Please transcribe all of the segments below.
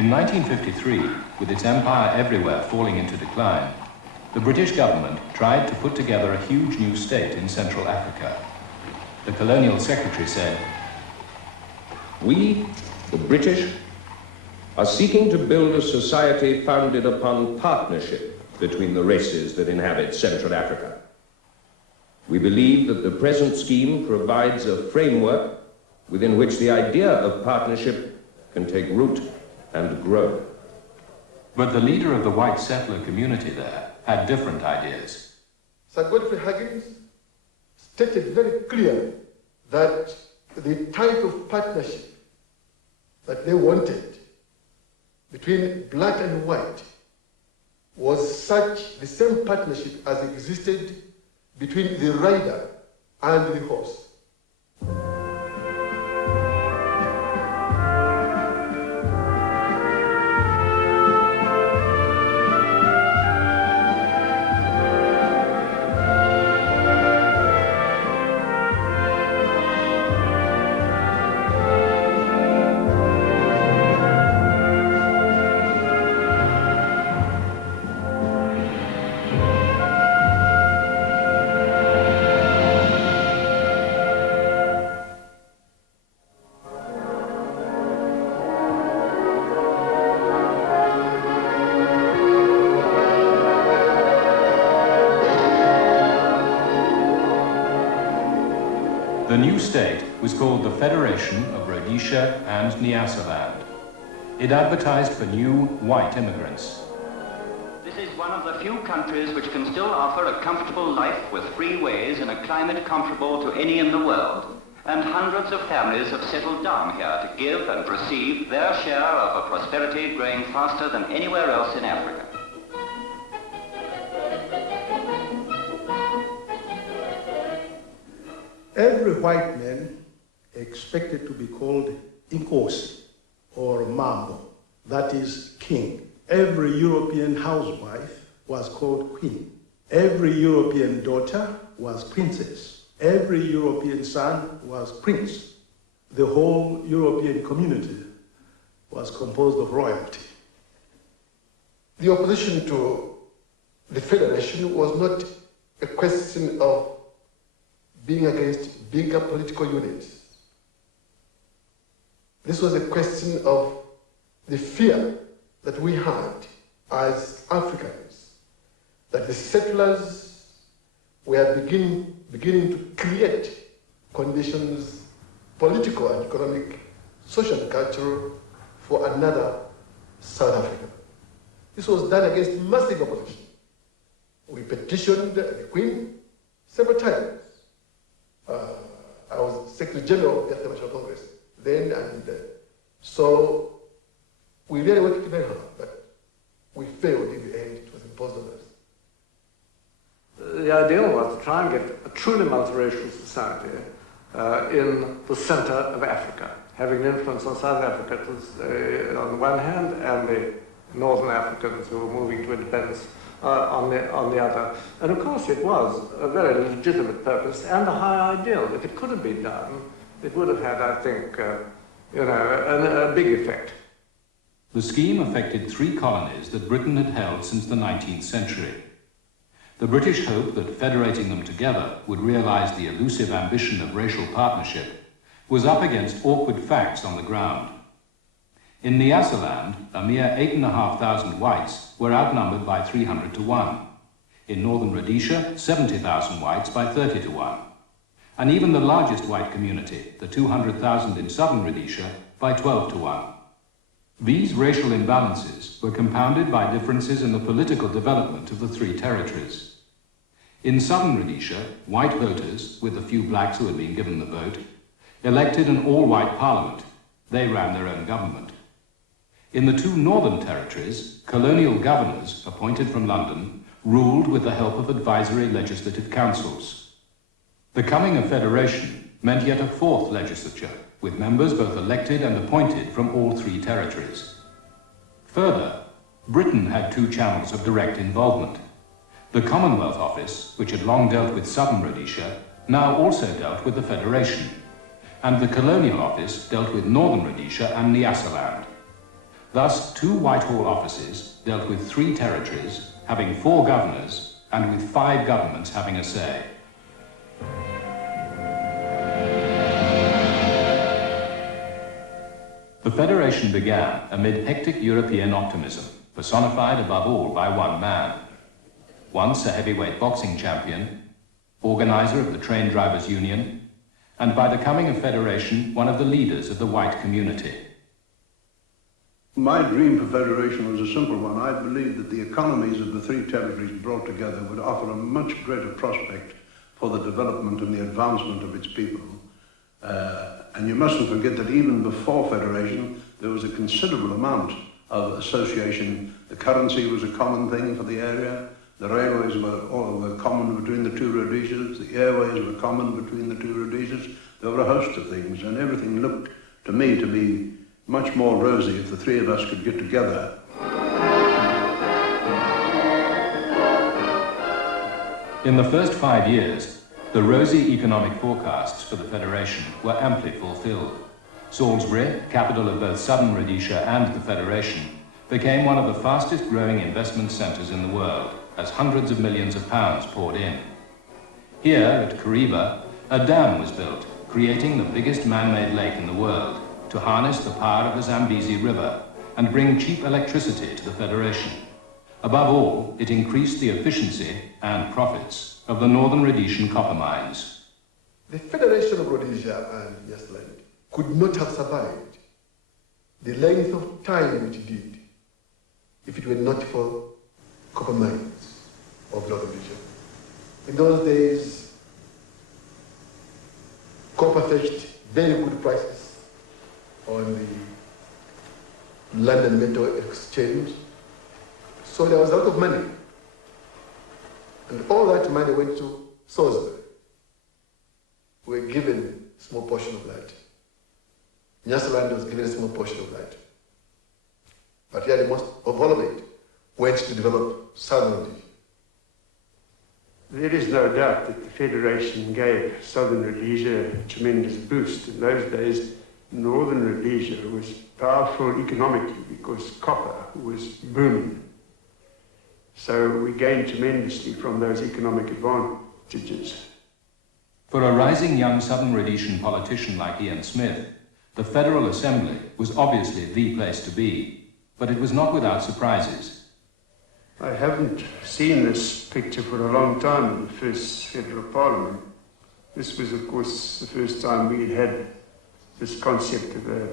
In 1953, with its empire everywhere falling into decline, the British government tried to put together a huge new state in Central Africa. The colonial secretary said, "We, the British, are seeking to build a society founded upon partnership between the races that inhabit Central Africa. We believe that the present scheme provides a framework within which the idea of partnership can take root and grow." But the leader of the white settler community there had different ideas. Sir Godfrey Huggins stated very clearly that the type of partnership that they wanted between black and white was such the same partnership as existed between the rider and the horse. The new state was called the Federation of Rhodesia and Nyasaland. It advertised for new white immigrants. This is one of the few countries which can still offer a comfortable life with free ways in a climate comparable to any in the world. And hundreds of families have settled down here to give and receive their share of a prosperity growing faster than anywhere else in Africa. Every white man expected to be called Inkosi or Mambo, that is king. Every European housewife was called queen. Every European daughter was princess. Every European son was prince. The whole European community was composed of royalty. The opposition to the Federation was not a question of being against bigger political units. This was a question of the fear that we had as Africans, that the settlers were beginning to create conditions, political and economic, social and cultural, for another South Africa. This was done against massive opposition. We petitioned the Queen several times. I was Secretary General of the African National Congress then, and so we really worked very hard, but we failed in the end. It was imposed on us. The idea was to try and get a truly multiracial society in the center of Africa, having an influence on South Africa on the one hand, and the Northern Africans who were moving to independence on the other. And of course it was a very legitimate purpose and a high ideal. If it could have been done, it would have had, I think, a big effect. The scheme affected 3 colonies that Britain had held since the 19th century. The British hoped that federating them together would realize the elusive ambition of racial partnership was up against awkward facts on the ground. In Nyasaland, a mere 8,500 whites were outnumbered by 300 to 1. In northern Rhodesia, 70,000 whites by 30 to 1. And even the largest white community, the 200,000 in southern Rhodesia, by 12 to 1. These racial imbalances were compounded by differences in the political development of the 3 territories. In southern Rhodesia, white voters, with the few blacks who had been given the vote, elected an all-white parliament. They ran their own government. In the 2 northern territories, colonial governors, appointed from London, ruled with the help of advisory legislative councils. The coming of federation meant yet a 4th legislature, with members both elected and appointed from all 3 territories. Further, Britain had 2 channels of direct involvement. The Commonwealth Office, which had long dealt with southern Rhodesia, now also dealt with the Federation, and the Colonial Office dealt with northern Rhodesia and Nyasaland. Thus, 2 Whitehall offices dealt with 3 territories, having 4 governors, and with 5 governments having a say. The Federation began amid hectic European optimism, personified above all by one man. Once a heavyweight boxing champion, organizer of the Train Drivers' Union, and by the coming of Federation, one of the leaders of the white community. My dream for federation was a simple one. I believed that the economies of the 3 territories brought together would offer a much greater prospect for the development and the advancement of its people. And you mustn't forget that even before federation, there was a considerable amount of association. The currency was a common thing for the area. The railways were common between the 2 Rhodesias. The airways were common between the 2 Rhodesias. There were a host of things, and everything looked to me to be much more rosy if the 3 of us could get together. In the first 5 years, the rosy economic forecasts for the Federation were amply fulfilled. Salisbury, capital of both Southern Rhodesia and the Federation, became one of the fastest growing investment centres in the world, as hundreds of millions of pounds poured in. Here, at Kariba, a dam was built, creating the biggest man-made lake in the world, to harness the power of the Zambezi River and bring cheap electricity to the Federation. Above all, it increased the efficiency and profits of the Northern Rhodesian copper mines. The Federation of Rhodesia and Nyasaland could not have survived the length of time it did if it were not for copper mines of Northern Rhodesia. In those days, copper fetched very good prices on the London Metal Exchange, so there was a lot of money. And all that money went to Salisbury. We were given a small portion of that. Nyasaland was given a small portion of that. But really most of all of it went to develop Southern Rhodesia. There is no doubt that the Federation gave Southern Rhodesia a tremendous boost. In those days, Northern Rhodesia was powerful economically because copper was booming. So we gained tremendously from those economic advantages. For a rising young Southern Rhodesian politician like Ian Smith, the Federal Assembly was obviously the place to be, but it was not without surprises. I haven't seen this picture for a long time in the first Federal Parliament. This was, of course, the first time we had this concept of a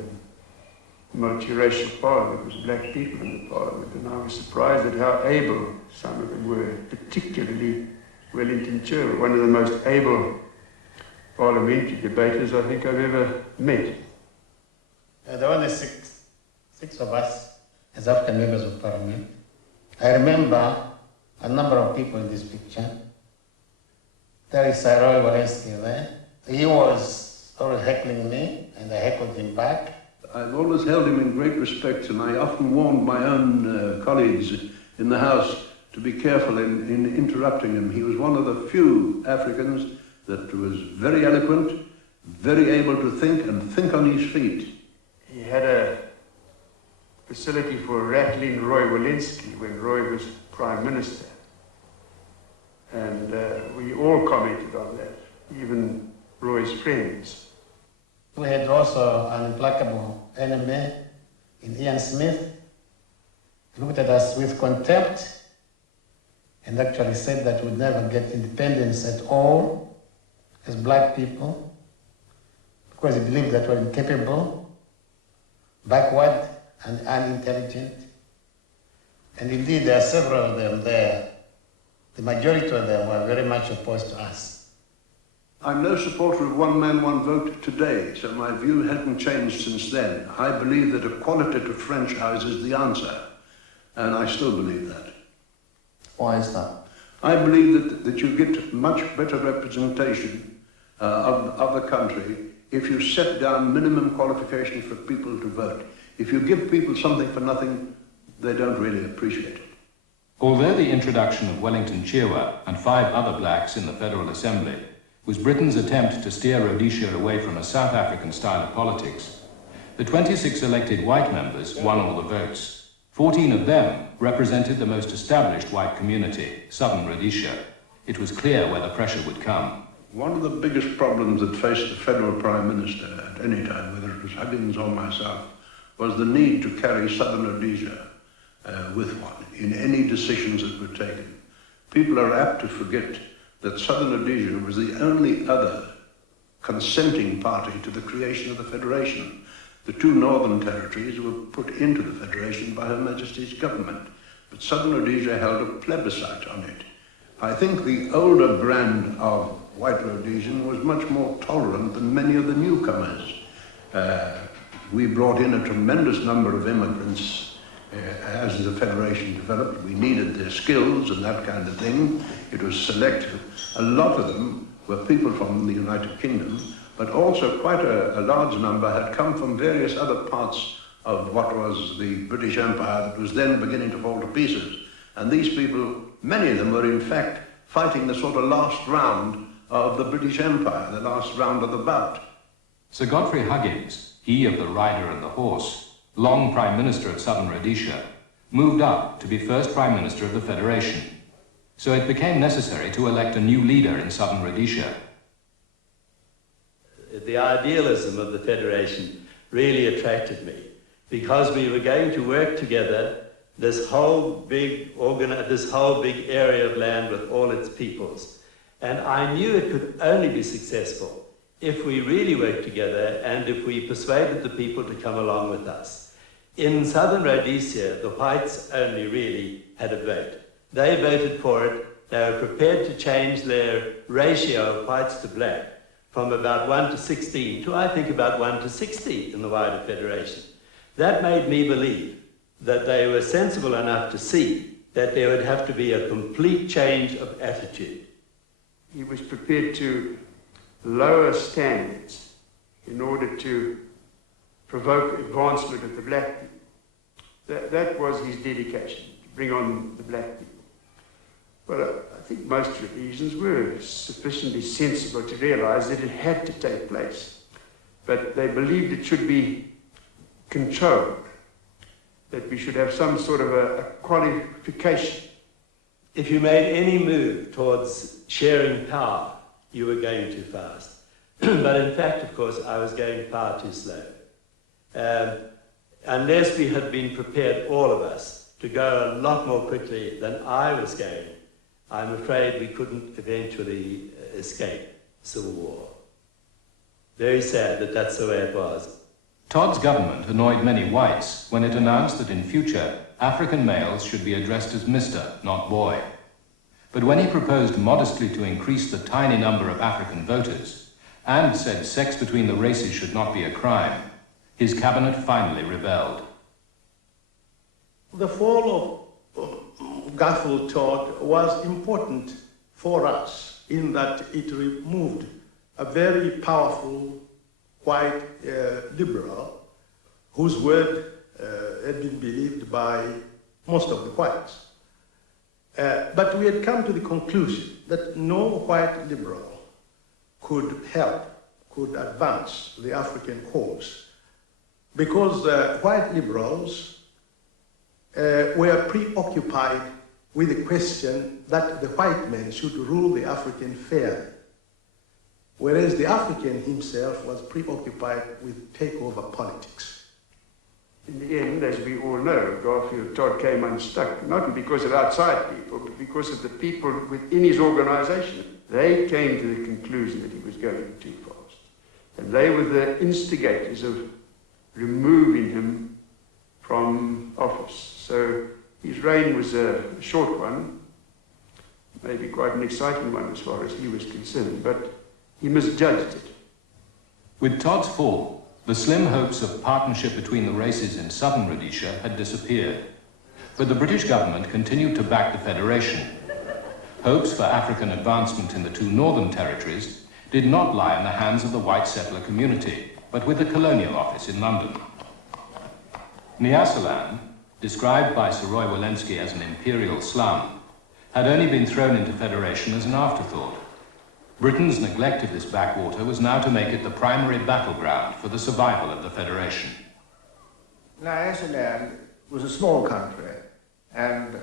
multiracial parliament. It was black people in the parliament, and I was surprised at how able some of them were, particularly Wellington Churchill, one of the most able parliamentary debaters I think I've ever met. There were only six of us as African members of parliament. I remember a number of people in this picture. There is Roy Walensky there. He was always heckling me, and I heckled him back. I've always held him in great respect, and I often warned my own colleagues in the House to be careful in interrupting him. He was one of the few Africans that was very eloquent, very able to think, and think on his feet. He had a facility for rattling Roy Walensky when Roy was Prime Minister. And we all commented on that, even Roy's friends. We had also an implacable enemy in Ian Smith. He looked at us with contempt and actually said that we'd never get independence at all as black people because he believed that we're incapable, backward, and unintelligent. And indeed, there are several of them there. The majority of them were very much opposed to us. I'm no supporter of one man, one vote today, so my view hasn't changed since then. I believe that a qualitative franchise is the answer, and I still believe that. Why is that? I believe that you get much better representation of the country if you set down minimum qualifications for people to vote. If you give people something for nothing, they don't really appreciate it. Although the introduction of Wellington Chirwa and 5 other blacks in the Federal Assembly was Britain's attempt to steer Rhodesia away from a South African style of politics, The 26 elected white members won all the votes. 14 of them represented the most established white community, Southern Rhodesia. It was clear where the pressure would come. One of the biggest problems that faced the federal prime minister at any time, whether it was Huggins or myself, was the need to carry Southern Rhodesia with one in any decisions that were taken. People are apt to forget that Southern Rhodesia was the only other consenting party to the creation of the Federation. The two Northern Territories were put into the Federation by Her Majesty's government, but Southern Rhodesia held a plebiscite on it. I think the older brand of white Rhodesian was much more tolerant than many of the newcomers. We brought in a tremendous number of immigrants as the Federation developed. We needed their skills and that kind of thing. It was selective. A lot of them were people from the United Kingdom, but also quite a large number had come from various other parts of what was the British Empire that was then beginning to fall to pieces. And these people, many of them were in fact fighting the sort of last round of the British Empire, the last round of the bout. Sir Godfrey Huggins, he of the rider and the horse, long Prime Minister of Southern Rhodesia, moved up to be first Prime Minister of the Federation. So it became necessary to elect a new leader in Southern Rhodesia. The idealism of the Federation really attracted me because we were going to work together this whole big area of land with all its peoples. And I knew it could only be successful if we really worked together and if we persuaded the people to come along with us. In Southern Rhodesia, the whites only really had a vote. They voted for it. They were prepared to change their ratio of whites to black from about 1 to 16 to, I think, about 1 to 60 in the wider Federation. That made me believe that they were sensible enough to see that there would have to be a complete change of attitude. He was prepared to lower standards in order to provoke advancement of the black people. That was his dedication, to bring on the black people. Well, I think most Rhodesians were sufficiently sensible to realize that it had to take place, but they believed it should be controlled, that we should have some sort of a qualification. If you made any move towards sharing power, you were going too fast. But in fact, of course, I was going far too slow. Unless we had been prepared, all of us, to go a lot more quickly than I was going, I'm afraid we couldn't eventually escape civil war. Very sad that that's the way it was. Todd's government annoyed many whites when it announced that in future, African males should be addressed as Mr., not boy. But when he proposed modestly to increase the tiny number of African voters and said sex between the races should not be a crime, his cabinet finally rebelled. The fall of Garfield Todd was important for us in that it removed a very powerful white liberal whose word had been believed by most of the whites. But we had come to the conclusion that no white liberal could help, could advance the African cause, because white liberals were preoccupied with the question that the white man should rule the African fairly, whereas the African himself was preoccupied with takeover politics. In the end, as we all know, Garfield Todd came unstuck, not because of outside people, but because of the people within his organization. They came to the conclusion that he was going too fast. And they were the instigators of removing him from office. So his reign was a short one, maybe quite an exciting one as far as he was concerned, but he misjudged it. With Todd's fall, the slim hopes of partnership between the races in Southern Rhodesia had disappeared. But the British government continued to back the Federation. Hopes for African advancement in the two Northern Territories did not lie in the hands of the white settler community, but with the Colonial Office in London. Nyasaland, described by Sir Roy Walensky as an imperial slum, had only been thrown into Federation as an afterthought. Britain's neglect of this backwater was now to make it the primary battleground for the survival of the Federation. Nyasaland was a small country, and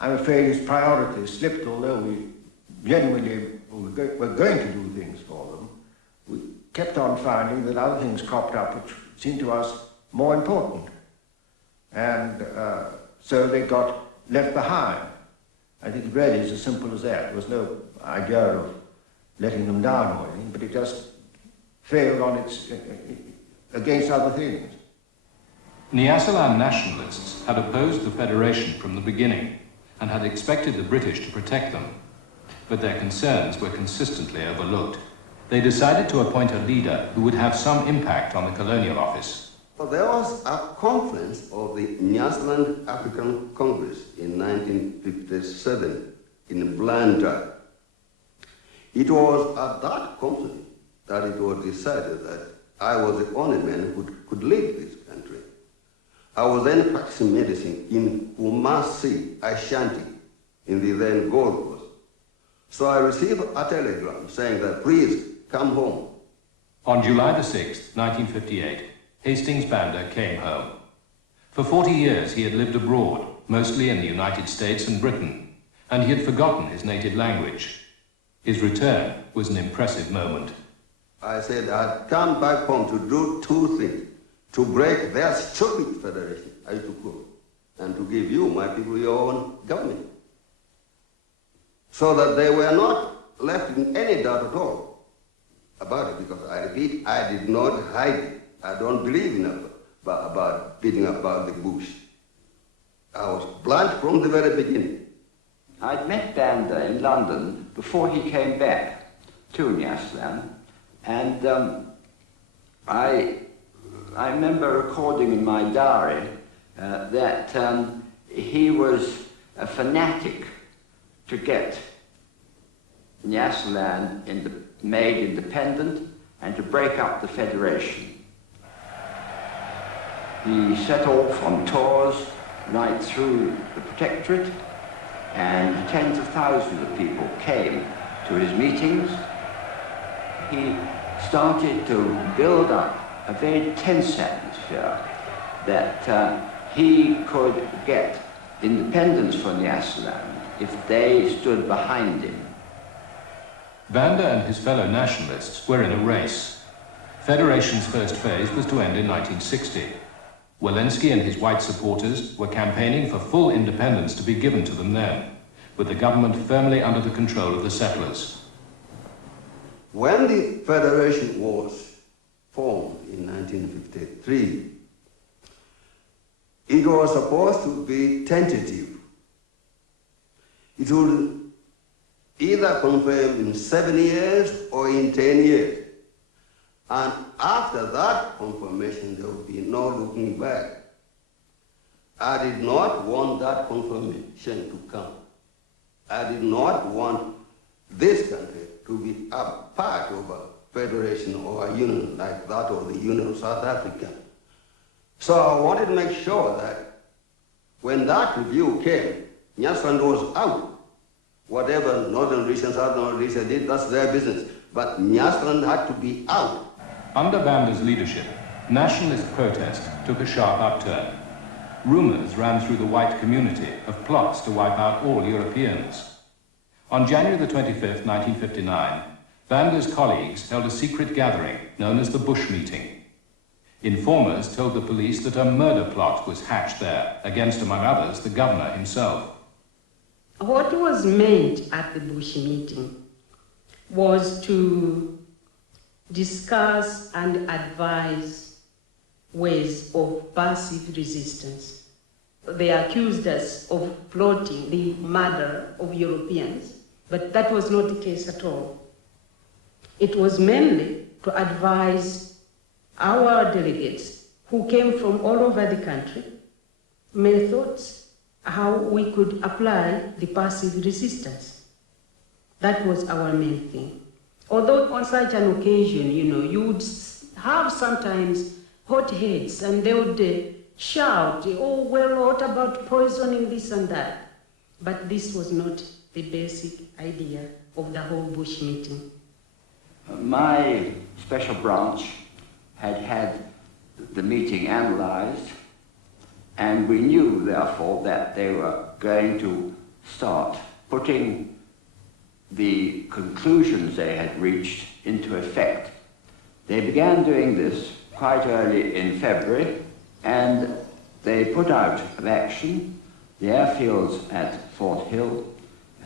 I'm afraid his priorities slipped, although we genuinely were going to do things for them. We kept on finding that other things cropped up which seemed to us more important. And so they got left behind. I think it really is as simple as that. There was no idea of letting them down or anything, but it just failed on its against other things. Nyasaland nationalists had opposed the Federation from the beginning and had expected the British to protect them, but their concerns were consistently overlooked. They decided to appoint a leader who would have some impact on the Colonial Office. Well, there was a conference of the Nyasaland African Congress in 1957 in Blantyre. It was at that conference that it was decided that I was the only man who could lead this country. I was then practicing medicine in Kumasi, Ashanti, in the then Gold Coast. So I received a telegram saying that, please, come home. On July the 6th, 1958, Hastings Banda came home. For 40 years he had lived abroad, mostly in the United States and Britain, and he had forgotten his native language. His return was an impressive moment. I said I'd come back home to do two things: to break their stupid federation, I took over, and to give you, my people, your own government. So that they were not left in any doubt at all about it, because I repeat, I did not hide it. I don't believe in about beating about the bush. I was blunt from the very beginning. I'd met Banda in London before he came back to Nyasaland, and I remember recording in my diary that he was a fanatic to get Nyasaland made independent and to break up the Federation. He set off on tours right through the Protectorate, and tens of thousands of people came to his meetings. He started to build up a very tense atmosphere that he could get independence for Nyasaland if they stood behind him. Banda and his fellow nationalists were in a race. Federation's first phase was to end in 1960. Walensky and his white supporters were campaigning for full independence to be given to them then, with the government firmly under the control of the settlers. When the Federation was formed in 1953, it was supposed to be tentative. It would either confirm in 7 years or in 10 years. And after that confirmation, there would be no looking back. I did not want that confirmation to come. I did not want this country to be a part of a federation or a union like that of the Union of South Africa. So I wanted to make sure that when that review came, Nyasaland was out. Whatever Northern Rhodesia and Southern Rhodesia did, that's their business. But Nyasaland had to be out. Under Banda's leadership, nationalist protest took a sharp upturn. Rumours ran through the white community of plots to wipe out all Europeans. On January the 25th, 1959, Banda's colleagues held a secret gathering known as the Bush Meeting. Informers told the police that a murder plot was hatched there against, among others, the governor himself. What was meant at the Bush Meeting was to discuss and advise ways of passive resistance. They accused us of plotting the murder of Europeans, but that was not the case at all. It was mainly to advise our delegates who came from all over the country methods how we could apply the passive resistance. That was our main thing. Although on such an occasion, you would have sometimes hot heads and they would shout, oh, well, what about poisoning this and that? But this was not the basic idea of the whole Bush Meeting. My special branch had the meeting analyzed And we knew, therefore, that they were going to start putting the conclusions they had reached into effect. They began doing this quite early in February, and they put out of action the airfields at Fort Hill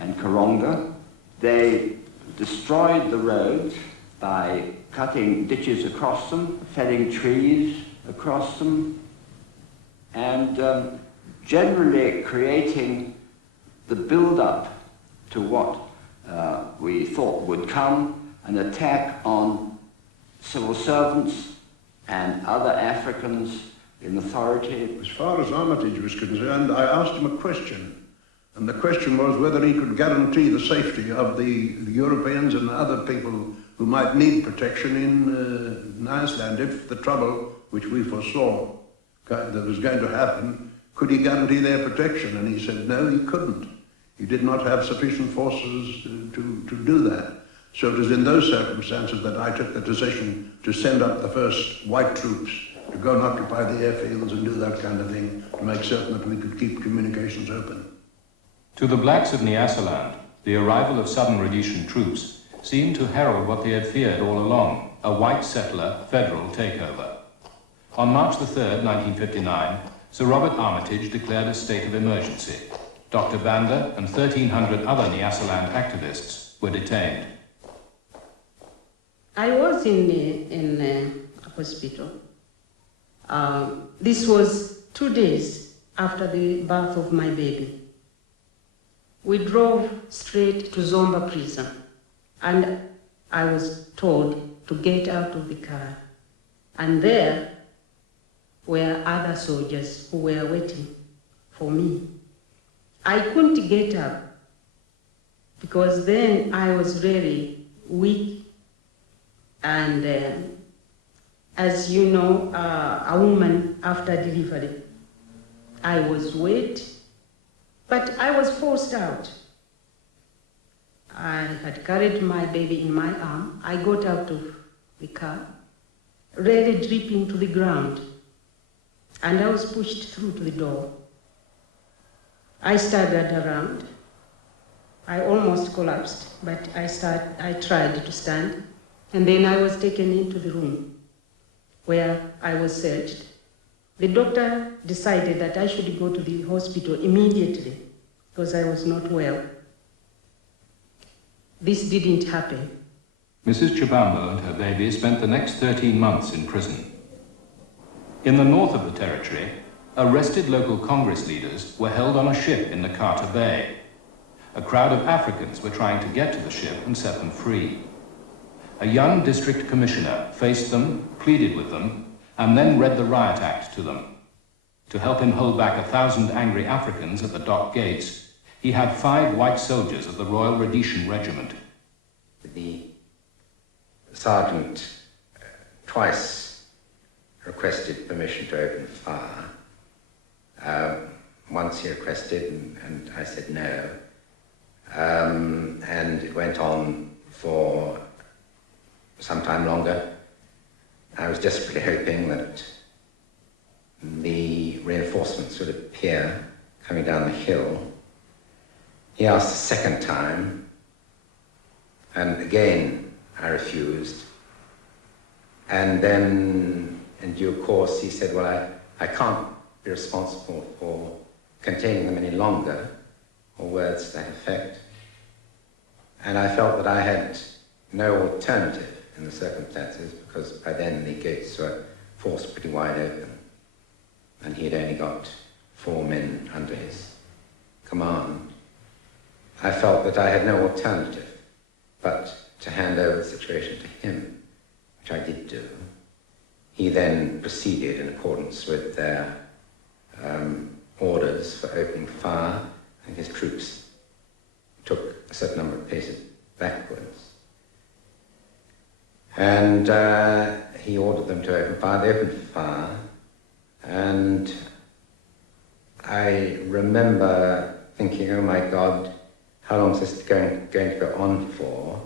and Karonga. They destroyed the roads by cutting ditches across them, felling trees across them, and generally creating the build-up to what we thought would come, an attack on civil servants and other Africans in authority. As far as Armitage was concerned, I asked him a question, and the question was whether he could guarantee the safety of the Europeans and other people who might need protection in Iceland if the trouble which we foresaw that was going to happen, could he guarantee their protection? And he said no, he couldn't. He did not have sufficient forces to do that. So it was in those circumstances that I took the decision to send up the first white troops to go and occupy the airfields and do that kind of thing, to make certain that we could keep communications open. To the blacks of Nyasaland, the arrival of Southern Rhodesian troops seemed to herald what they had feared all along, a white settler federal takeover. On March the 3rd, 1959, Sir Robert Armitage declared a state of emergency. Dr. Banda and 1,300 other Nyasaland activists were detained. I was in a hospital. This was 2 days after the birth of my baby. We drove straight to Zomba prison, and I was told to get out of the car. And there were other soldiers who were waiting for me. I couldn't get up because then I was really weak, and as you know, a woman after delivery, I was wet, but I was forced out. I had carried my baby in my arm. I got out of the car, really dripping to the ground, and I was pushed through to the door. I staggered around. I almost collapsed, but I tried to stand, and then I was taken into the room where I was searched. The doctor decided that I should go to the hospital immediately because I was not well. This didn't happen. Mrs. Chibambo and her baby spent the next 13 months in prison. In the north of the territory, arrested local Congress leaders were held on a ship in Nakata Bay. A crowd of Africans were trying to get to the ship and set them free. A young district commissioner faced them, pleaded with them, and then read the riot act to them. To help him hold back 1,000 angry Africans at the dock gates, he had 5 white soldiers of the Royal Rhodesian Regiment. The sergeant twice requested permission to open fire. Once he requested, and I said no. And it went on for some time longer. I was desperately hoping that the reinforcements would appear coming down the hill. He asked a second time, and again I refused. And then, in due course, he said, well, I can't be responsible for containing them any longer, or words to that effect. And I felt that I had no alternative in the circumstances, because by then the gates were forced pretty wide open, and he had only got 4 men under his command. I felt that I had no alternative but to hand over the situation to him, which I did do. He then proceeded in accordance with their orders for opening fire, and his troops took a certain number of paces backwards. And he ordered them to open fire. They opened fire, and I remember thinking, oh my God, how long is this going to go on for?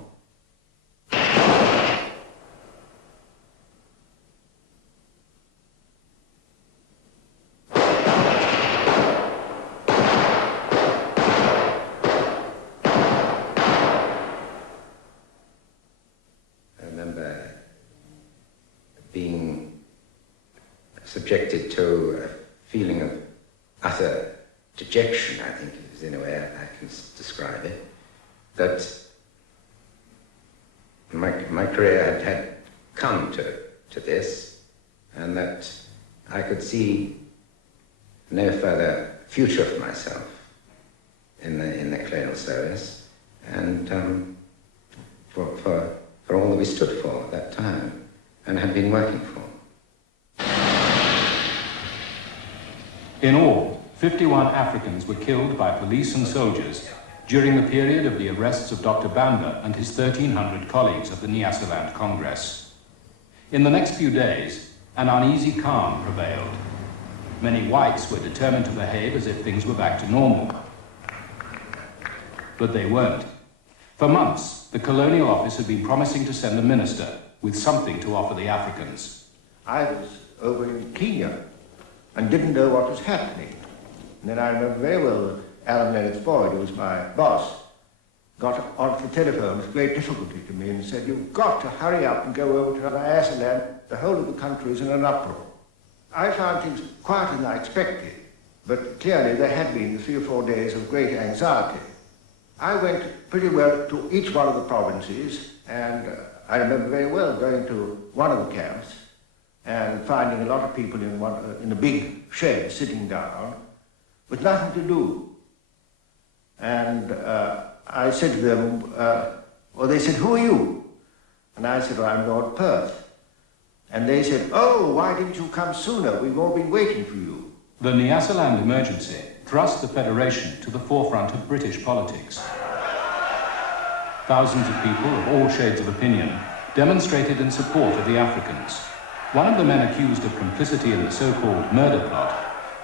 subjected to a feeling of utter dejection, I think is in a way I can describe it, that my career had come to this, and that I could see no further future for myself in the colonial service, and for all that we stood for at that time and had been working for. In all, 51 Africans were killed by police and soldiers during the period of the arrests of Dr. Banda and his 1,300 colleagues at the Nyasaland Congress. In the next few days, an uneasy calm prevailed. Many whites were determined to behave as if things were back to normal. But they weren't. For months, the Colonial Office had been promising to send a minister with something to offer the Africans. I was over in Kenya and didn't know what was happening. And then I remember very well Alan Lennox Boyd, who was my boss, got onto the telephone with great difficulty to me and said, "You've got to hurry up and go over to Nyasaland. The whole of the country is in an uproar." I found things quieter than I expected, but clearly there had been 3 or 4 days of great anxiety. I went pretty well to each one of the provinces, and I remember very well going to one of the camps and finding a lot of people in a big shed sitting down with nothing to do. And I said to them, well, they said, "Who are you?" And I said, "Well, I'm Lord Perth." And they said, "Oh, why didn't you come sooner? We've all been waiting for you." The Nyasaland emergency thrust the Federation to the forefront of British politics. Thousands of people of all shades of opinion demonstrated in support of the Africans. One of the men accused of complicity in the so-called murder plot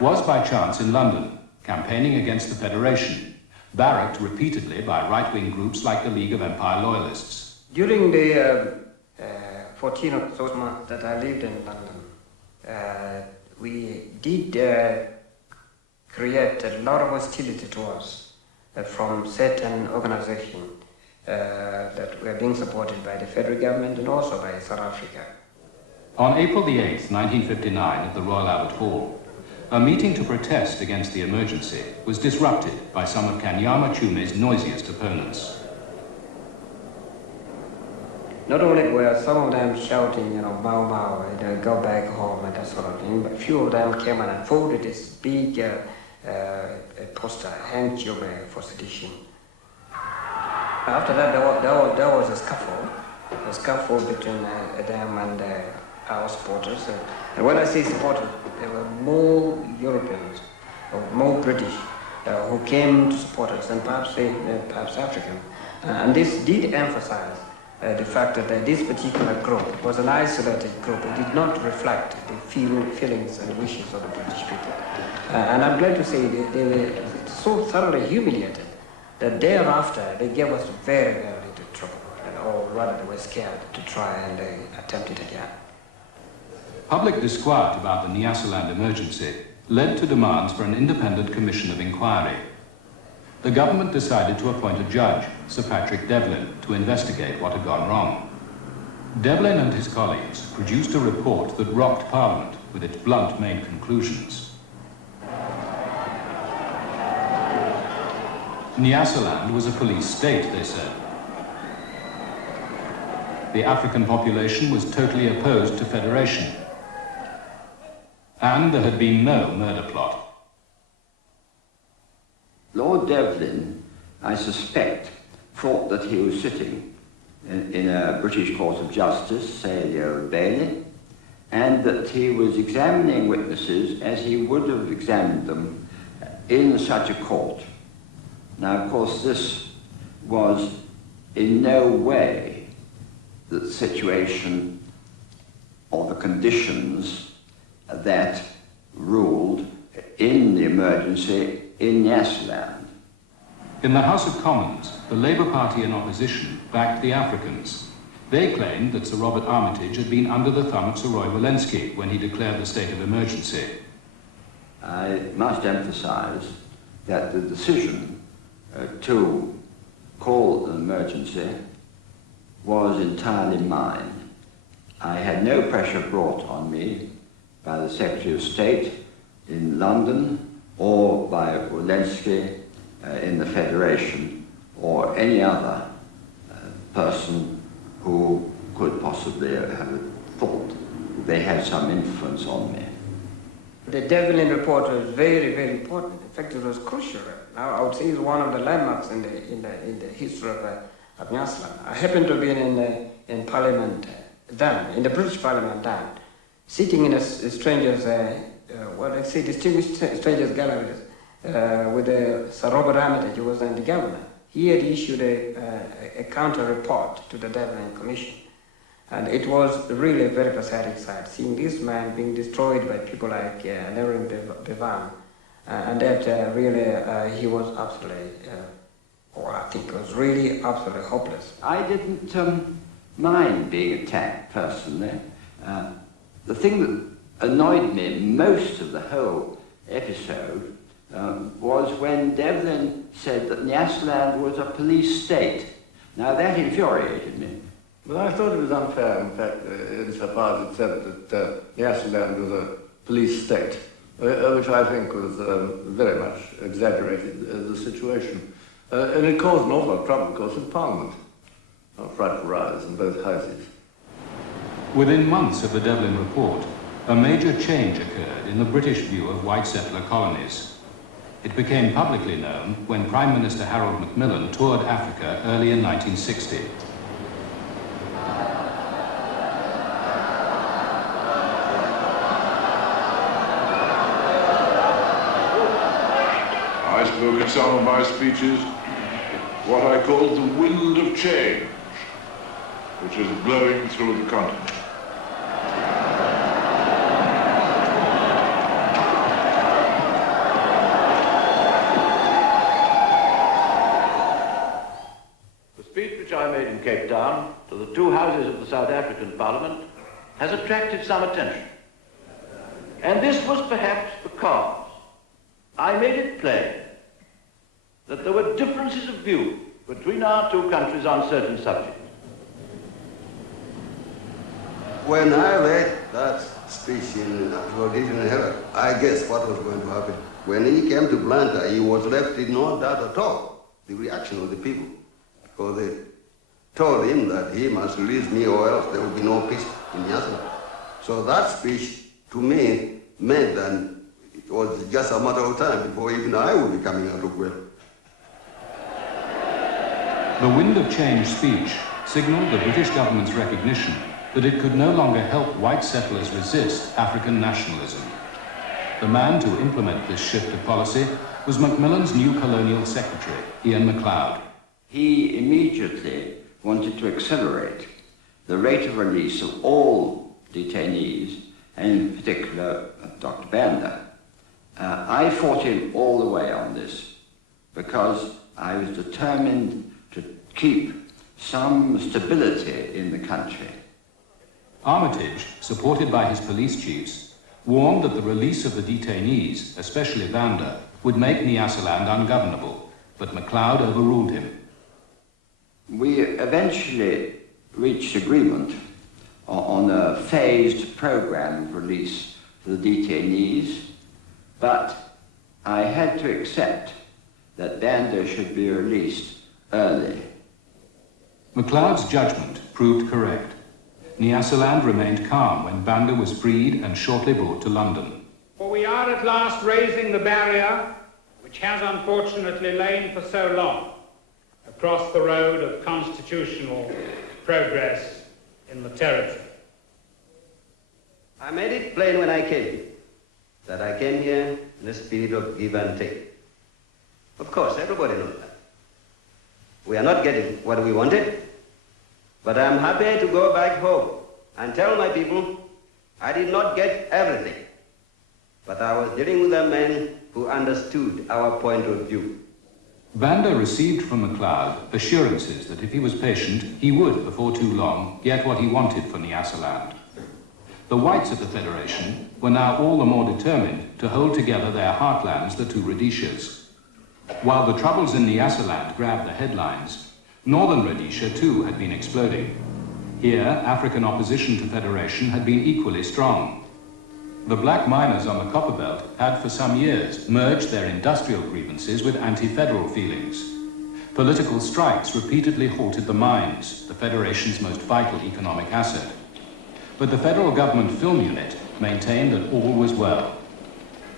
was by chance in London, campaigning against the Federation, barracked repeatedly by right-wing groups like the League of Empire Loyalists. During the 14 of those months that I lived in London, we did create a lot of hostility to us from certain organizations that were being supported by the federal government and also by South Africa. On April the 8th, 1959, at the Royal Albert Hall, a meeting to protest against the emergency was disrupted by some of Kanyama Chume's noisiest opponents. Not only were some of them shouting, "Mau Mau, go back home," and that sort of thing, but a few of them came and unfolded this big poster, "Hang Chume for sedition." After that, there was a scuffle between them and our supporters. And when I say supporters, there were more Europeans, or more British, who came to support us than perhaps African. And this did emphasize the fact that this particular group was an isolated group. It did not reflect the feelings and wishes of the British people. And I'm glad to say they were so thoroughly humiliated that thereafter they gave us very, very little trouble, or rather they were scared to try and attempt it again. Public disquiet about the Nyasaland emergency led to demands for an independent commission of inquiry. The government decided to appoint a judge, Sir Patrick Devlin, to investigate what had gone wrong. Devlin and his colleagues produced a report that rocked Parliament with its blunt main conclusions. Nyasaland was a police state, they said. The African population was totally opposed to federation. And there had been no murder plot. Lord Devlin, I suspect, thought that he was sitting in a British Court of Justice, say the Old Bailey, and that he was examining witnesses as he would have examined them in such a court. Now, of course, this was in no way the situation or the conditions that ruled in the emergency in Nyasaland. In the House of Commons, the Labour Party in opposition backed the Africans. They claimed that Sir Robert Armitage had been under the thumb of Sir Roy Welensky when he declared the state of emergency. I must emphasize that the decision to call an emergency was entirely mine. I had no pressure brought on me by the Secretary of State in London or by Walensky in the Federation or any other person who could possibly have thought they had some influence on me. The Devlin report was very, very important. In fact, it was crucial. Now, I would say it's one of the landmarks in the history of Nyasaland. I happened to be in Parliament then, in the British Parliament then, sitting in a stranger's, distinguished strangers' galleries with Sir Robert Armitage, who was then the governor. He had issued a counter report to the Devlin Commission. And it was really a very pathetic sight, seeing this man being destroyed by people like Nerin Bevan, and that really he was absolutely, I think it was really absolutely hopeless. I didn't mind being attacked personally. The thing that annoyed me most of the whole episode was when Devlin said that Nyasaland was a police state. Now that infuriated me. But I thought it was unfair, in fact, insofar as it said that Nyasaland was a police state, which I think was very much exaggerated the situation. And it caused an awful lot of trouble, of course, in Parliament. A frightful rise in both houses. Within months of the Devlin report, a major change occurred in the British view of white settler colonies. It became publicly known when Prime Minister Harold Macmillan toured Africa early in 1960. I spoke in some of my speeches what I called the wind of change, which is blowing through the continent. The speech which I made in Cape Town to the two houses of the South African Parliament has attracted some attention. And this was perhaps because I made it plain that there were differences of view between our two countries on certain subjects. When I read that speech in Rhodesian Herald, I guessed what was going to happen. When he came to Blantyre, he was left with no doubt at all, the reaction of the people, because they told him that he must release me or else there would be no peace in Nyasaland. So that speech, to me, meant that it was just a matter of time before even I would be coming out of jail. The Wind of Change speech signalled the British government's recognition that it could no longer help white settlers resist African nationalism. The man to implement this shift of policy was Macmillan's new colonial secretary, Ian MacLeod. He immediately wanted to accelerate the rate of release of all detainees, and in particular Dr. Banda. I fought him all the way on this because I was determined to keep some stability in the country. Armitage, supported by his police chiefs, warned that the release of the detainees, especially Banda, would make Nyasaland ungovernable, but MacLeod overruled him. We eventually reached agreement on a phased program of release for the detainees, but I had to accept that Banda should be released early. MacLeod's judgment proved correct. Nyasaland remained calm when Banda was freed and shortly brought to London. For we are at last raising the barrier which has unfortunately lain for so long across the road of constitutional progress in the territory. I made it plain when I came that I came here in a spirit of give and take. Of course, everybody knows that. We are not getting what we wanted, but I'm happy to go back home and tell my people I did not get everything, but I was dealing with a man who understood our point of view. Banda received from MacLeod assurances that if he was patient, he would, before too long, get what he wanted for Nyasaland. The whites of the Federation were now all the more determined to hold together their heartlands, the two Rhodesias. While the troubles in Nyasaland grabbed the headlines, northern Rhodesia too had been exploding. Here, African opposition to federation had been equally strong. The black miners on the Copperbelt had for some years merged their industrial grievances with anti-federal feelings. Political strikes repeatedly halted the mines, the Federation's most vital economic asset. But the federal government film unit maintained that all was well.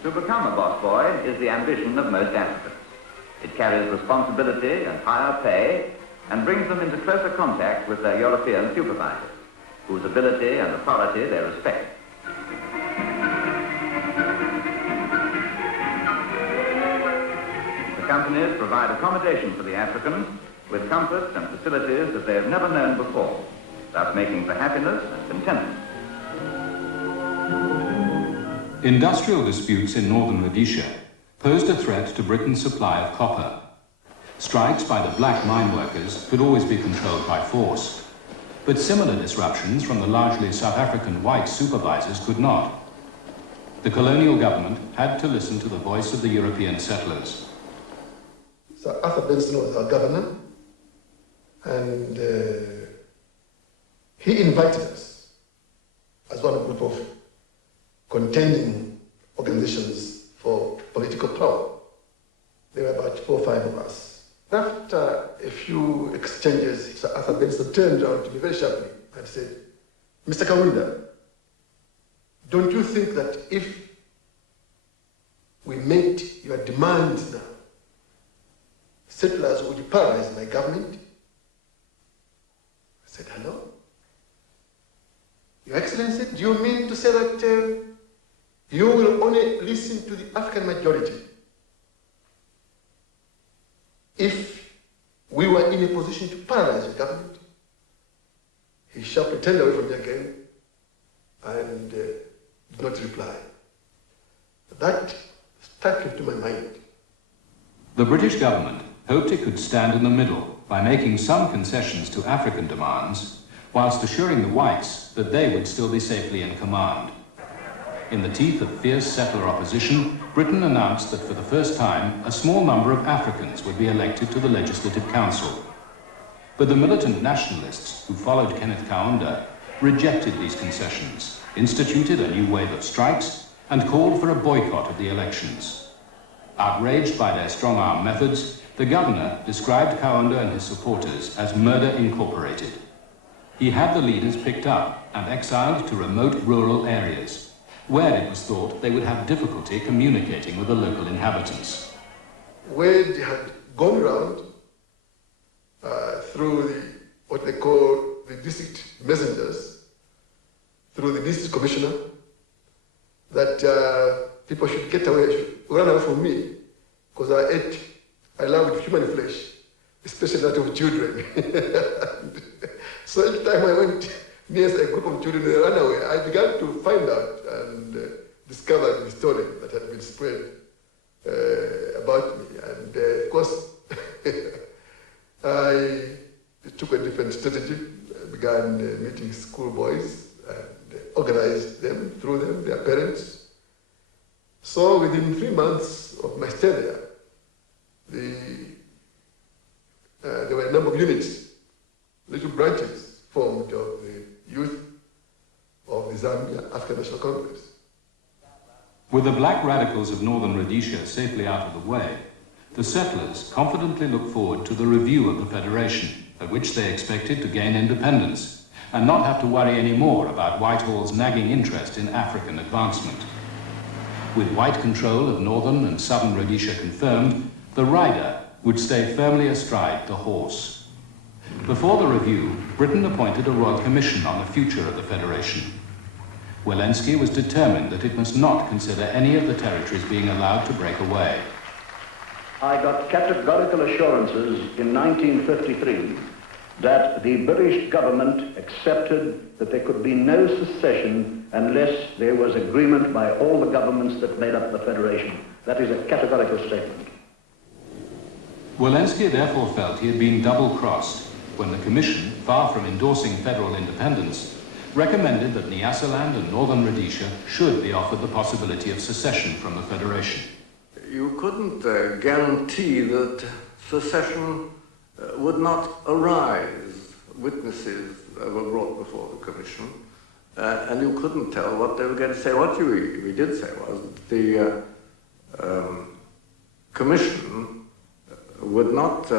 To become a boss boy is the ambition of most Africans. It carries responsibility and higher pay and brings them into closer contact with their European supervisors, whose ability and authority they respect. The companies provide accommodation for the Africans with comforts and facilities that they have never known before, thus making for happiness and contentment. Industrial disputes in northern Rhodesia posed a threat to Britain's supply of copper. Strikes by the black mine workers could always be controlled by force, but similar disruptions from the largely South African white supervisors could not. The colonial government had to listen to the voice of the European settlers. Sir Arthur Benson was our governor, and he invited us as one group of contending organizations for political power. There were about 4 or 5 of us. After a few exchanges, Sir Arthur Benson turned around to me very sharply and said, "Mr. Kaunda, don't you think that if we met your demands now, settlers would paralyze my government?" I said, "Hello? Your Excellency, do you mean to say that you will only listen to the African majority if we were in a position to paralyze the government?" He sharply turned away from me again and did not reply. That stuck into my mind. The British government hoped it could stand in the middle by making some concessions to African demands, whilst assuring the whites that they would still be safely in command. In the teeth of fierce settler opposition, Britain announced that for the first time, a small number of Africans would be elected to the Legislative Council. But the militant nationalists who followed Kenneth Kaunda rejected these concessions, instituted a new wave of strikes, and called for a boycott of the elections. Outraged by their strong-arm methods, the governor described Kaunda and his supporters as Murder Incorporated. He had the leaders picked up and exiled to remote rural areas, where it was thought they would have difficulty communicating with the local inhabitants. Word had gone around through what they call the district messengers, through the district commissioner, that people should get away, should run away from me, because I loved human flesh, especially that of children. So each time I went near a group of children, they ran away. I began to find out and discover the story that had been spread about me. And of course, I took a different strategy. I began meeting schoolboys and organized them, through them, their parents. So within 3 months of my stay there, there were a number of units, little branches formed of the youth of the Zambia African National Congress. With the black radicals of northern Rhodesia safely out of the way, the settlers confidently looked forward to the review of the Federation, at which they expected to gain independence and not have to worry any more about Whitehall's nagging interest in African advancement. With white control of northern and southern Rhodesia confirmed, the rider would stay firmly astride the horse. Before the review, Britain appointed a royal commission on the future of the Federation. Welensky was determined that it must not consider any of the territories being allowed to break away. I got categorical assurances in 1953 that the British government accepted that there could be no secession unless there was agreement by all the governments that made up the Federation. That is a categorical statement. Welensky therefore felt he had been double-crossed when the Commission, far from endorsing federal independence, recommended that Nyasaland and northern Rhodesia should be offered the possibility of secession from the Federation. You couldn't guarantee that secession would not arise. Witnesses were brought before the Commission, and you couldn't tell what they were going to say. What we did say was that the Commission would not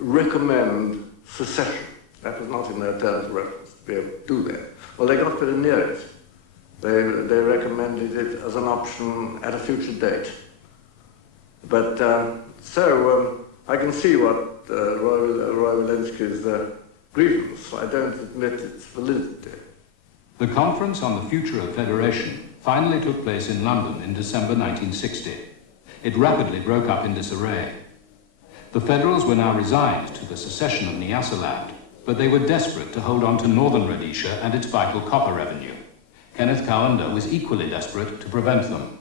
recommend secession. That was not in their terms of reference to be able to do that. Well, they got very near it. They recommended it as an option at a future date. But I can see what Roy Walensky's grievance. I don't admit its validity. The conference on the future of federation finally took place in London in December 1960. It rapidly broke up in disarray. The Federals were now resigned to the secession of Nyasaland, but they were desperate to hold on to northern Rhodesia and its vital copper revenue. Kenneth Kaunda was equally desperate to prevent them.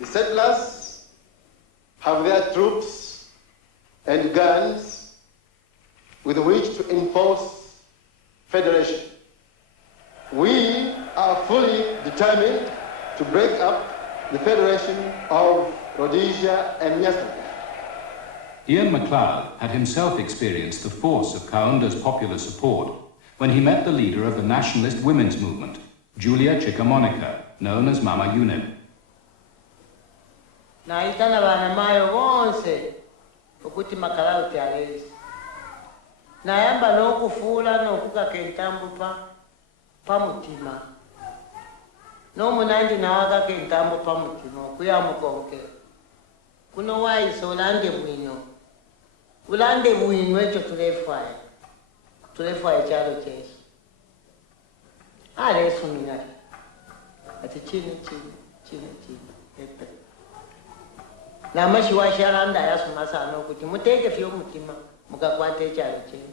The settlers have their troops and guns with which to enforce federation. We are fully determined to break up the federation of Rhodesia and Nyasaland. Ian MacLeod had himself experienced the force of Kaunda's popular support when he met the leader of the nationalist women's movement, Julia Chikamonica, known as Mama Unib. Naitana bana mayo bonse ukuthi MacLeod yalezi. Nayamba nokufula nokukaka entambo pamutima. No munandi nawakaka entambo pamutima kuyamukonke. Kuno waiso ulande bwino. Ulande bwino echo tulefaya. Tulefaya chalo cheso. Adesso minari. Ati chini. Epe. Namashi washaranda yasumasano kuti muteke fyo mutima mukakwate chalo cheso.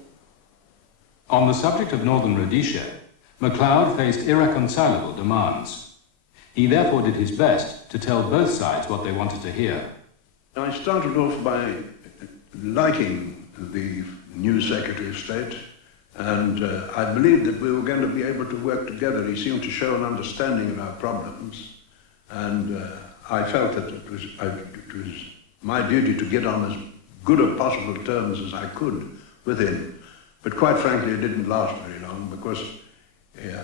On the subject of northern Rhodesia, MacLeod faced irreconcilable demands. He therefore did his best to tell both sides what they wanted to hear. I started off by liking the new Secretary of State, and I believed that we were going to be able to work together. He seemed to show an understanding of our problems, and I felt that it was my duty to get on as good a possible terms as I could with him. But quite frankly, it didn't last very long, because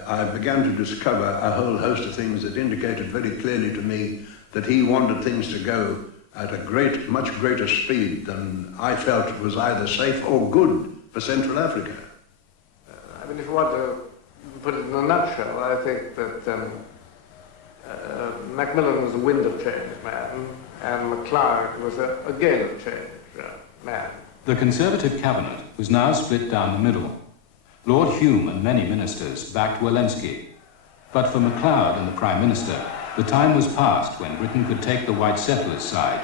I began to discover a whole host of things that indicated very clearly to me that he wanted things to go at a much greater speed than I felt was either safe or good for Central Africa. I mean, if you want to put it in a nutshell, I think that Macmillan was a wind of change man, and MacLeod was a gale of change man. The Conservative cabinet was now split down the middle. Lord Hume and many ministers backed Walensky. But for MacLeod and the Prime Minister, the time was past when Britain could take the white settlers' side.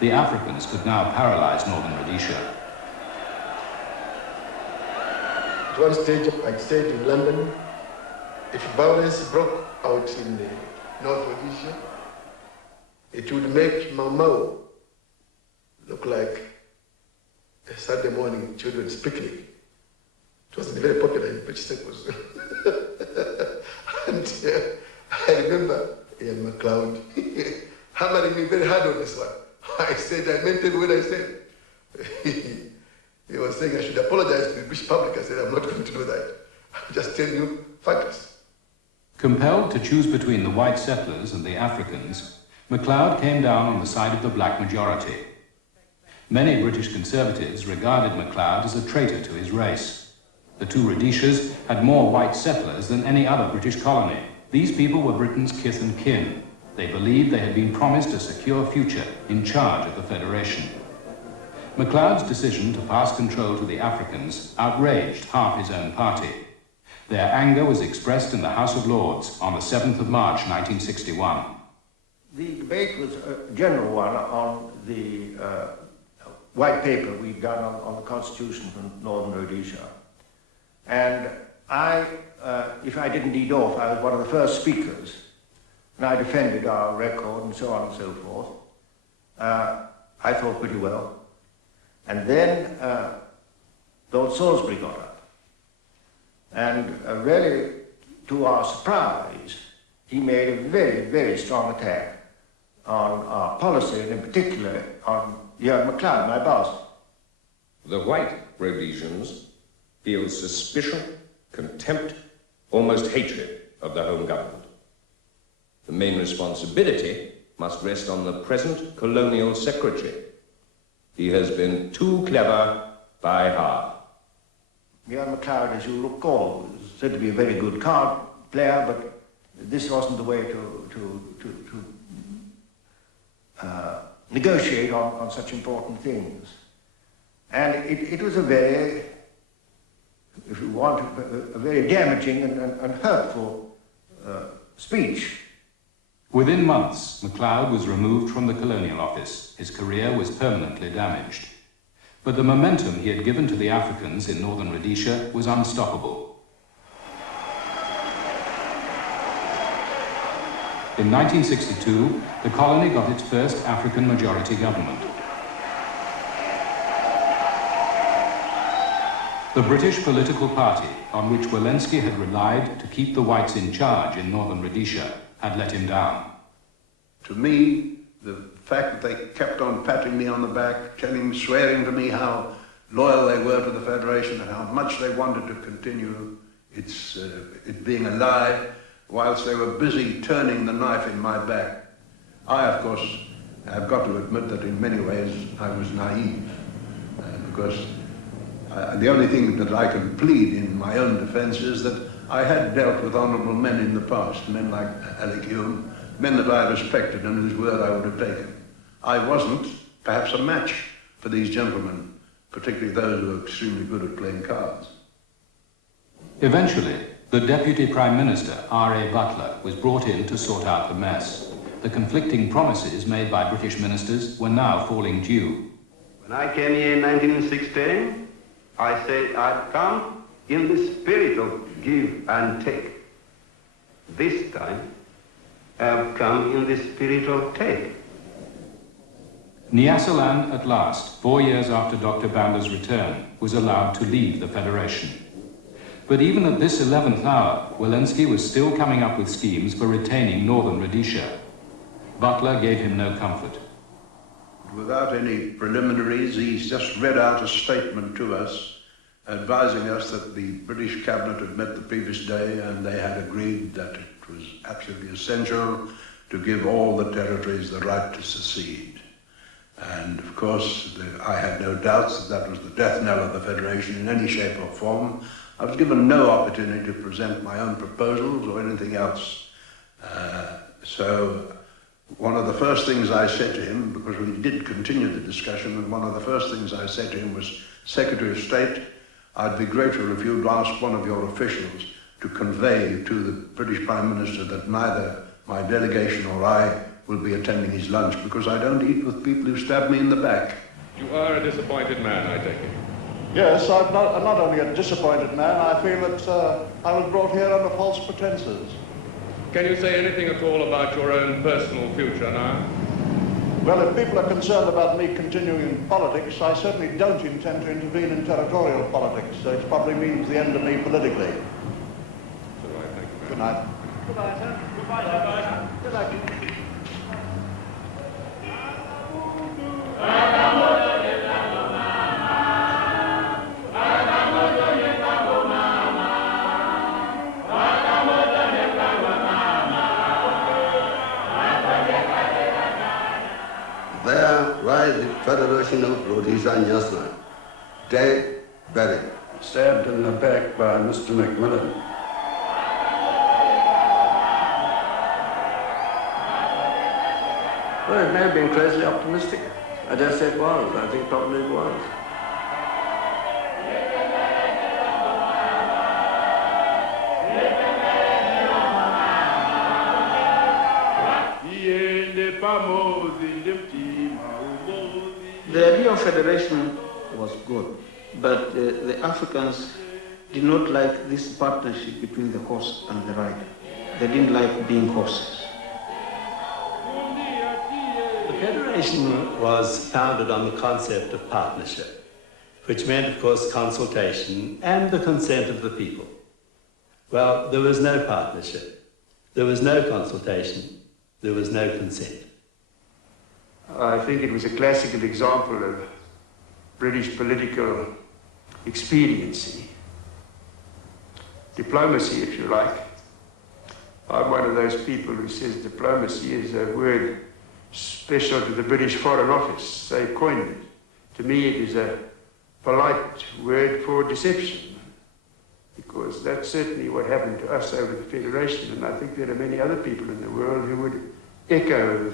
The Africans could now paralyze northern Rhodesia. At one stage, I stayed in London. If violence broke out in North Rhodesia, it would make Mau look like a Saturday morning children's picnic. It wasn't very popular in British circles. And I remember Ian MacLeod hammering me very hard on this one. I said, I meant it when I said. He was saying I should apologize to the British public. I said, I'm not going to do that. I'm just telling you facts. Compelled to choose between the white settlers and the Africans, MacLeod came down on the side of the black majority. Many British Conservatives regarded MacLeod as a traitor to his race. The two Rhodesias had more white settlers than any other British colony. These people were Britain's kith and kin. They believed they had been promised a secure future in charge of the Federation. MacLeod's decision to pass control to the Africans outraged half his own party. Their anger was expressed in the House of Lords on the 7th of March 1961. The debate was a general one on the white paper we'd done on the Constitution for Northern Rhodesia. And I, if I didn't lead off, I was one of the first speakers, and I defended our record and so on and so forth. I thought pretty well. And then Lord Salisbury got up. And really, to our surprise, he made a very, very strong attack on our policy, and in particular on Ian MacLeod, my boss. The white Rhodesians feel suspicion, contempt, almost hatred of the home government. The main responsibility must rest on the present colonial secretary. He has been too clever by half. Mr. MacLeod, as you recall, was said to be a very good card player, but this wasn't the way to negotiate on such important things. And it was a very, if you want, a very damaging and hurtful speech. Within months, MacLeod was removed from the Colonial Office. His career was permanently damaged. But the momentum he had given to the Africans in northern Rhodesia was unstoppable. In 1962, the colony got its first African majority government. The British political party, on which Walensky had relied to keep the whites in charge in northern Rhodesia, had let him down. To me, the fact that they kept on patting me on the back, swearing to me how loyal they were to the Federation and how much they wanted to continue it being alive, whilst they were busy turning the knife in my back. I, of course, have got to admit that in many ways I was naive, because the only thing that I can plead in my own defense is that I had dealt with honorable men in the past, men like Alec Hume, men that I respected and whose word I would have taken. I wasn't perhaps a match for these gentlemen, particularly those who were extremely good at playing cards. Eventually, the Deputy Prime Minister, R.A. Butler, was brought in to sort out the mess. The conflicting promises made by British ministers were now falling due. When I came here in 1916, I said I'd come in the spirit of give and take. This time, I've come in the spirit of take. Nyasaland, at last, 4 years after Dr. Banda's return, was allowed to leave the Federation. But even at this 11th hour, Walensky was still coming up with schemes for retaining northern Rhodesia. Butler gave him no comfort. Without any preliminaries, he's just read out a statement to us, advising us that the British cabinet had met the previous day and they had agreed that it was absolutely essential to give all the territories the right to secede. And of course, I had no doubts that that was the death knell of the Federation in any shape or form. I was given no opportunity to present my own proposals or anything else. So one of the first things I said to him, because we did continue the discussion, and one of the first things I said to him was, Secretary of State, I'd be grateful if you'd ask one of your officials to convey to the British Prime Minister that neither my delegation or I will be attending his lunch, because I don't eat with people who stab me in the back. You are a disappointed man, I take it. Yes, I'm not only a disappointed man, I feel that I was brought here under false pretenses. Can you say anything at all about your own personal future now? Well, if people are concerned about me continuing in politics, I certainly don't intend to intervene in territorial politics. So it probably means the end of me politically. So I thank you. Good night. Goodbye, sir. Goodbye, sir. Good night. There lies the Federation of Rhodesia and Nyasaland, dead, buried. Stabbed in the back by Mr. Macmillan. Well, it may have been crazily optimistic. I dare say it was. I think probably it was. The idea of federation was good, but the Africans did not like this partnership between the horse and the rider. They didn't like being horses. The Federation was founded on the concept of partnership, which meant, of course, consultation and the consent of the people. Well, there was no partnership. There was no consultation. There was no consent. I think it was a classical example of British political expediency. diplomacy, if you like. I'm one of those people who says diplomacy is a word special to the British Foreign Office. They coined it. To me, it is a polite word for deception, because that's certainly what happened to us over the Federation, and I think there are many other people in the world who would echo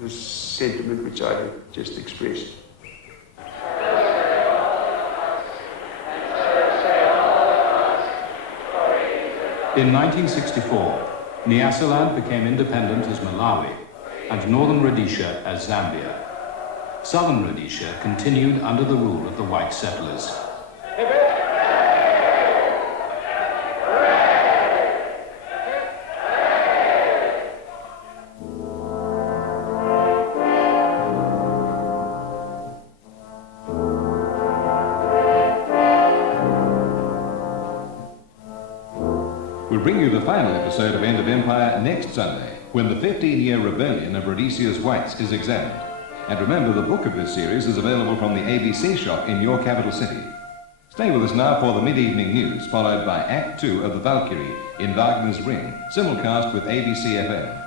the sentiment which I have just expressed. In 1964, Nyasaland became independent as Malawi and northern Rhodesia as Zambia. Southern Rhodesia continued under the rule of the white settlers. We'll bring you the final episode of End of Empire next Sunday, when the 15-year rebellion of Rhodesia's whites is examined. And remember, the book of this series is available from the ABC shop in your capital city. Stay with us now for the mid-evening news, followed by Act 2 of The Valkyrie in Wagner's Ring, simulcast with ABC FM.